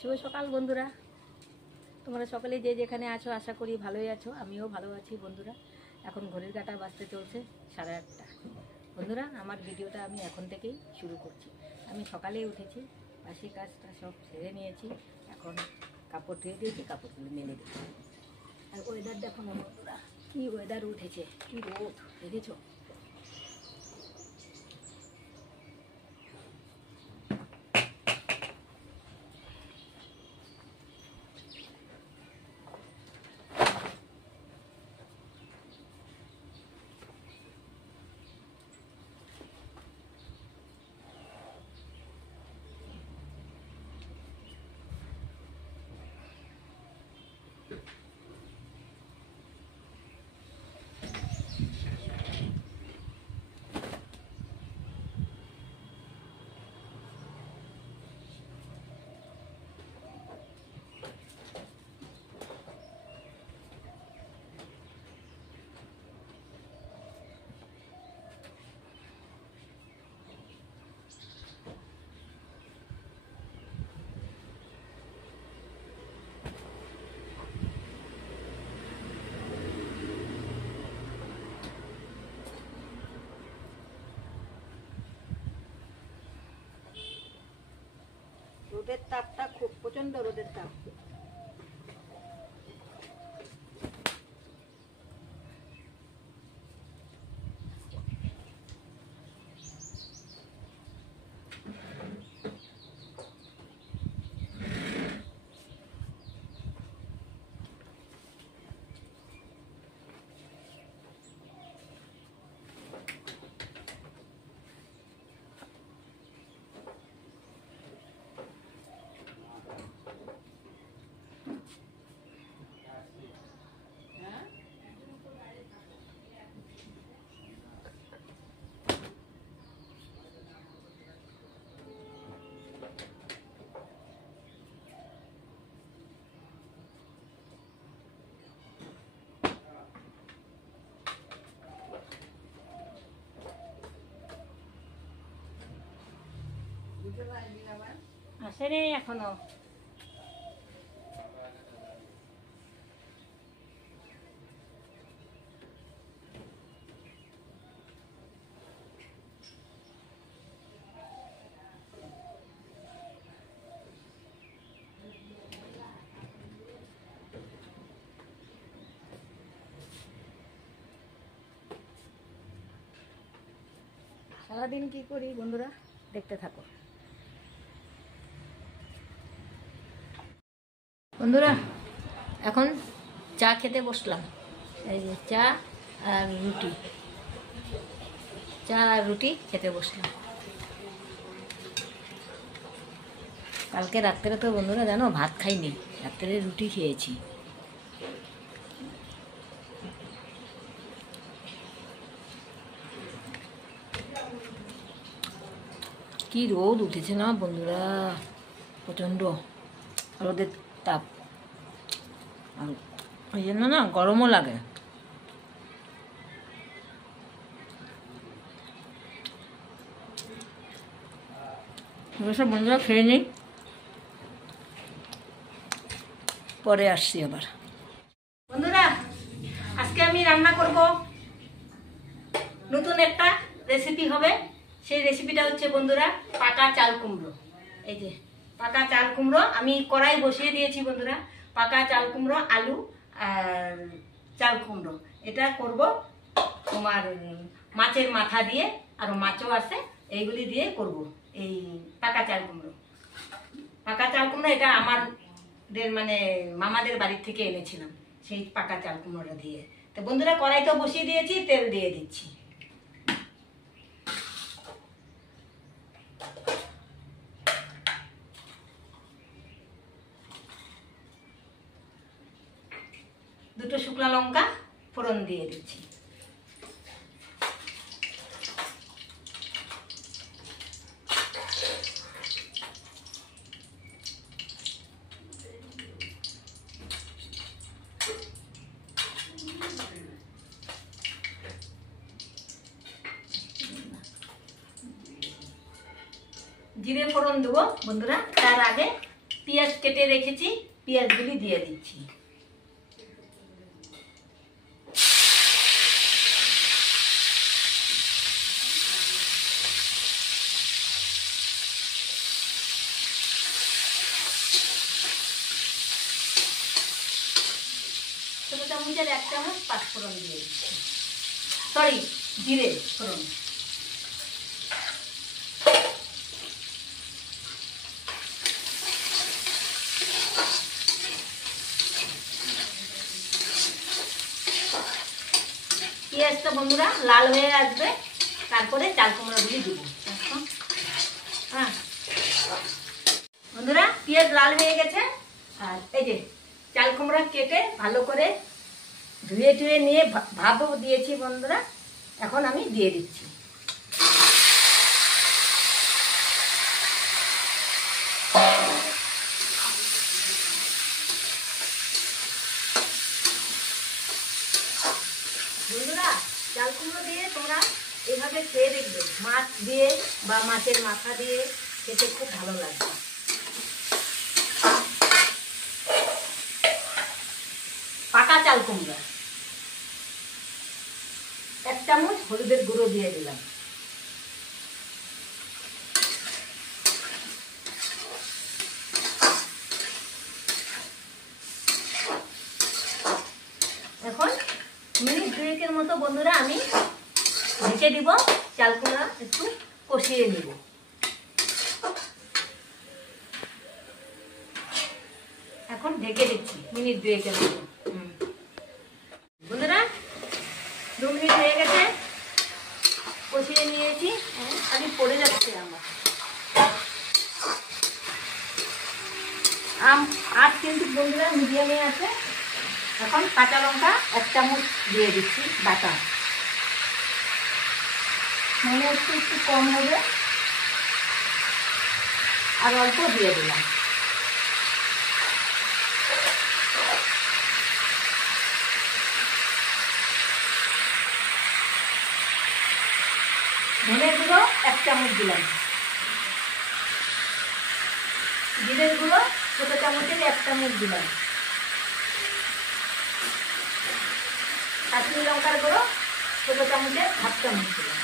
শুভ সকাল বন্ধুরা, তোমরা সকলে যে যেখানে আছো আশা করি ভালোই আছো। আমিও ভালো আছি বন্ধুরা। এখন ঘড়ির কাঁটা বাজতে চলছে 8:30। বন্ধুরা, আমার ভিডিওটা আমি এখন থেকেই শুরু করছি। আমি সকালেই উঠেছি, বাসি কাজটা সব সেরে নিয়েছি। এখন কাপড় ধুয়ে দিয়েছি, কাপড়গুলো মেলে দিচ্ছি। আর ওয়েদার দেখো না বন্ধুরা, কী ওয়েদার উঠেছে, কী রোদ দেখেছো। রোদের তাপটা খুব প্রচন্ড, রোদের তাপ। আসে রে এখনো। সারাদিন কি করি বন্ধুরা, দেখতে থাকো। বন্ধুরা, এখন চা খেতে বসলাম। এই যে চা আর রুটি, চা আর রুটি খেতে বসলাম। কালকে রাত্রে তো বন্ধুরা জানো ভাত খাইনি, রাত্রে রুটি খেয়েছি। কি রোদ উঠেছে না বন্ধুরা, প্রচণ্ড রোদের তাপ। আর ওই জন্য না গরমও লাগে। সব বন্ধুরা খেয়ে নিই, পরে আসছি আবার। বন্ধুরা, আজকে আমি রান্না করব নতুন একটা রেসিপি হবে। সেই রেসিপিটা হচ্ছে বন্ধুরা পাকা চাল কুমড়ো। এই যে পাকা চাল কুমড়ো আমি কড়াই বসিয়ে দিয়েছি বন্ধুরা। পাকা চাল কুমড়ো, আলু আর চাল কুমড়ো, এটা করব তোমার মাছের মাথা দিয়ে, আর মাছও আছে, এইগুলি দিয়ে করব এই পাকা চাল কুমড়ো। পাকা চাল কুমড়ো এটা আমাদের মানে মামাদের বাড়ির থেকে এনেছিলাম, সেই পাকা চাল কুমড়োটা দিয়ে। তো বন্ধুরা কড়াই তো বসিয়ে দিয়েছি, তেল দিয়ে দিচ্ছি। দুটো শুকনো লঙ্কা ফোড়ন দিয়ে দিচ্ছি। জিরে ফোড়ন দেবো বন্ধুরা, তার আগে পেঁয়াজ কেটে রেখেছি, পেঁয়াজগুলি দিয়ে দিচ্ছি। ছোট চামচের 1 চামচ পাঁচফোড়ন দিয়ে দিচ্ছি, সরি জিরে ফোড়ন। পেঁয়াজটা বন্ধুরা লাল হয়ে আসবে, তারপরে চাল কুমড়াগুলি দেবো। হ্যাঁ বন্ধুরা, পেঁয়াজ লাল হয়ে গেছে। আর এই যে চাল কুমড়া কেটে ভালো করে ধুয়ে টুয়ে নিয়ে ভাপও দিয়েছি বন্ধুরা, এখন আমি দিয়ে দিচ্ছি। বন্ধুরা, চাল কুমড়ো দিয়ে তোমরা এভাবে খেয়ে দেখবে, মাছ দিয়ে বা মাছের মাথা দিয়ে খেতে খুব ভালো লাগবে। পাকা চাল কুমড়া 1 চামচ হলুদের গুঁড়ো দিয়ে দিলাম। এখন মিনিট 2 মতো বন্ধুরা আমি ঢেকে দিব, চাল কুমড়া একটু কষিয়ে নিব। এখন ঢেকে দিচ্ছি মিনিট 2 মতো। বন্ধুরা 2 মিনিট হয়ে গেছে, কষিয়ে নিয়েছি। খালি পড়ে যাচ্ছে আমার আজ কিন্তু বন্ধুরা মিডিয়ামে আছে। এখন কাঁচা লঙ্কা 1 চামচ দিয়ে দিচ্ছি বাটা, মনে হচ্ছে একটু কম হবে, আর অল্প দিয়ে দিলাম। ধনের গুঁড়ো 1 চামচ দিলাম, জিরের গুঁড়ো ছোট চামচের 1 চামচ দিলাম, কাশ্মীরি লঙ্কার গুঁড়ো ছোট চামচের 1/2 চামচ দিলাম।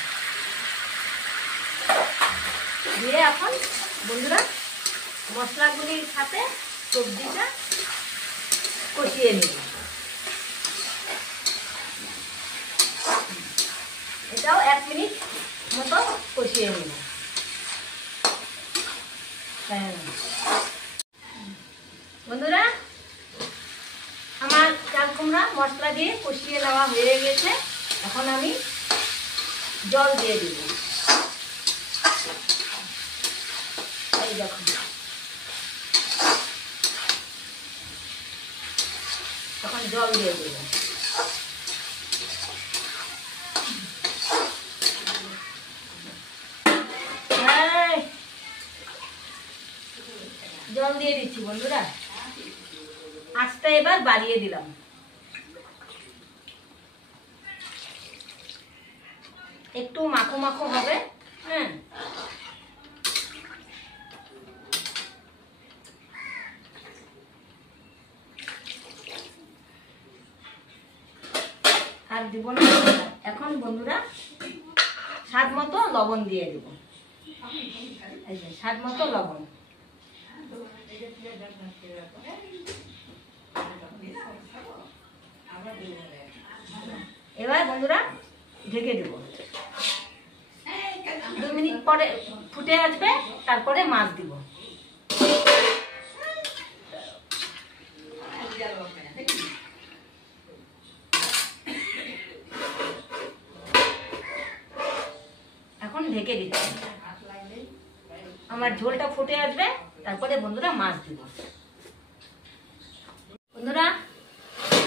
দিয়ে এখন বন্ধুরা মশলাগুলির সাথে সবজিটা কষিয়ে নিব। এটাও 1 মিনিট মতো কষিয়ে নিব। বন্ধুরা, আমার চাল কুমড়া মশলা দিয়ে কষিয়ে নেওয়া হয়ে গেছে। এখন আমি জল দিয়ে দিব। এই দেখুন, এখন জল দিয়ে দেব। জল দিয়ে দিচ্ছি বন্ধুরা, আঁচটা এবার বাড়িয়ে দিলাম। একটু মাখো মাখো হবে। হ্যাঁ, আর দিব না। এখন বন্ধুরা স্বাদ মতো লবণ দিয়ে দেব। এই যে স্বাদ মতো লবণ। এবার বন্ধুরা ঢেকে দেব। 2 মিনিট পরে ফুটে আসবে, তারপরে মাছ দিব। এখন ঢেকে দিচ্ছি, আমার ঝোলটা ফুটে আসবে, তারপরে বন্ধুরা মাছ দিব। বন্ধুরা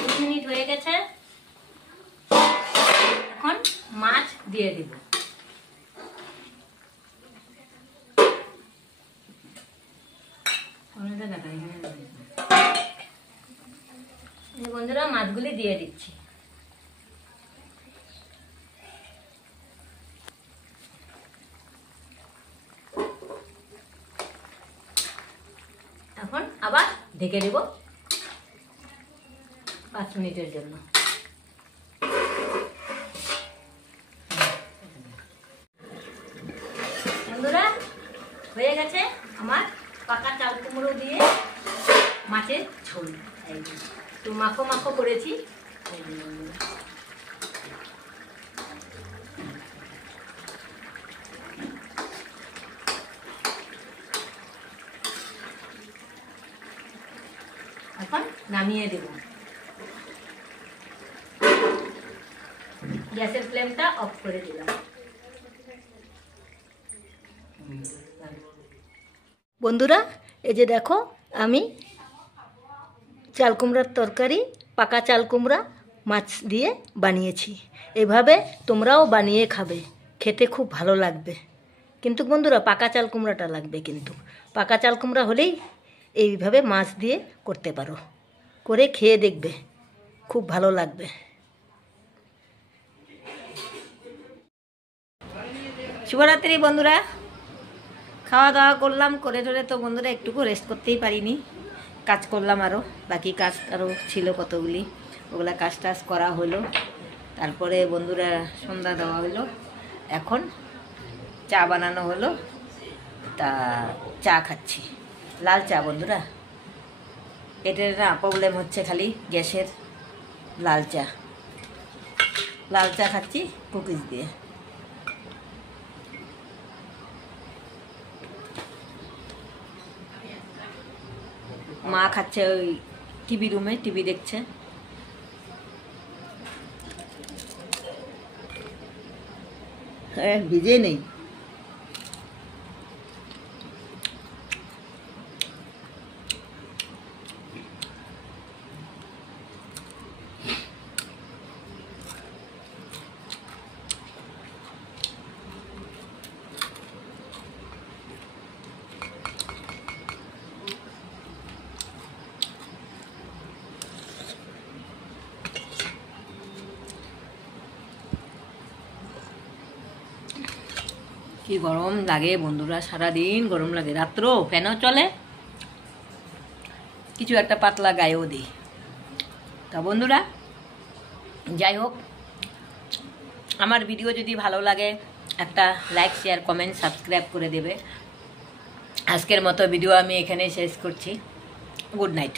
2 মিনিট হয়ে গেছে, এখন মাছ দিয়ে দিব। বন্ধুরা মাছগুলি দিয়ে দিচ্ছি। এখন ঢেকে দেব 5 মিনিটের জন্য। বন্ধুরা হয়ে গেছে আমার পাকা চাল কুমড়ো দিয়ে মাছের ঝোল। একটু মাখো মাখো করেছি। এখন নামিয়ে দেব। গ্যাসের ফ্লেমটা অফ করে দিলাম। বন্ধুরা এই যে দেখো আমি চাল কুমড়ার তরকারি পাকা চাল কুমড়া মাছ দিয়ে বানিয়েছি। এভাবে তোমরাও বানিয়ে খাবে, খেতে খুব ভালো লাগবে। কিন্তু বন্ধুরা পাকা চাল কুমড়াটা লাগবে, কিন্তু পাকা চাল কুমড়া হলেই এইভাবে মাছ দিয়ে করতে পারো। করে খেয়ে দেখবে, খুব ভালো লাগবে। শুভরাত্রি বন্ধুরা। খাওয়া দাওয়া করলাম, করে টরে তো বন্ধুরা একটুকু রেস্ট করতেই পারিনি। কাজ করলাম, আরও বাকি কাজ আরও ছিল কতগুলি, ওগুলা কাজ টাজ করা হলো। তারপরে বন্ধুরা সন্ধ্যা দেওয়া হলো, এখন চা বানানো হলো, তা চা খাচ্ছি, লাল চা বন্ধুরা। এটার না প্রবলেম হচ্ছে খালি গ্যাসের। লাল চা খাচ্ছি কুকিজ দিয়ে। মা খাচ্ছে ওই টিভি রুমে, টিভি দেখছে। ভিজে নেই। কি গরম লাগে বন্ধুরা, সারাদিন গরম লাগে। রাত্রেও ফ্যানও চলে, কিছু একটা পাতলা গায়েও দিই। তা বন্ধুরা যাই হোক, আমার ভিডিও যদি ভালো লাগে একটা লাইক, শেয়ার, কমেন্ট, সাবস্ক্রাইব করে দেবে। আজকের মতো ভিডিও আমি এখানে শেষ করছি। Good night.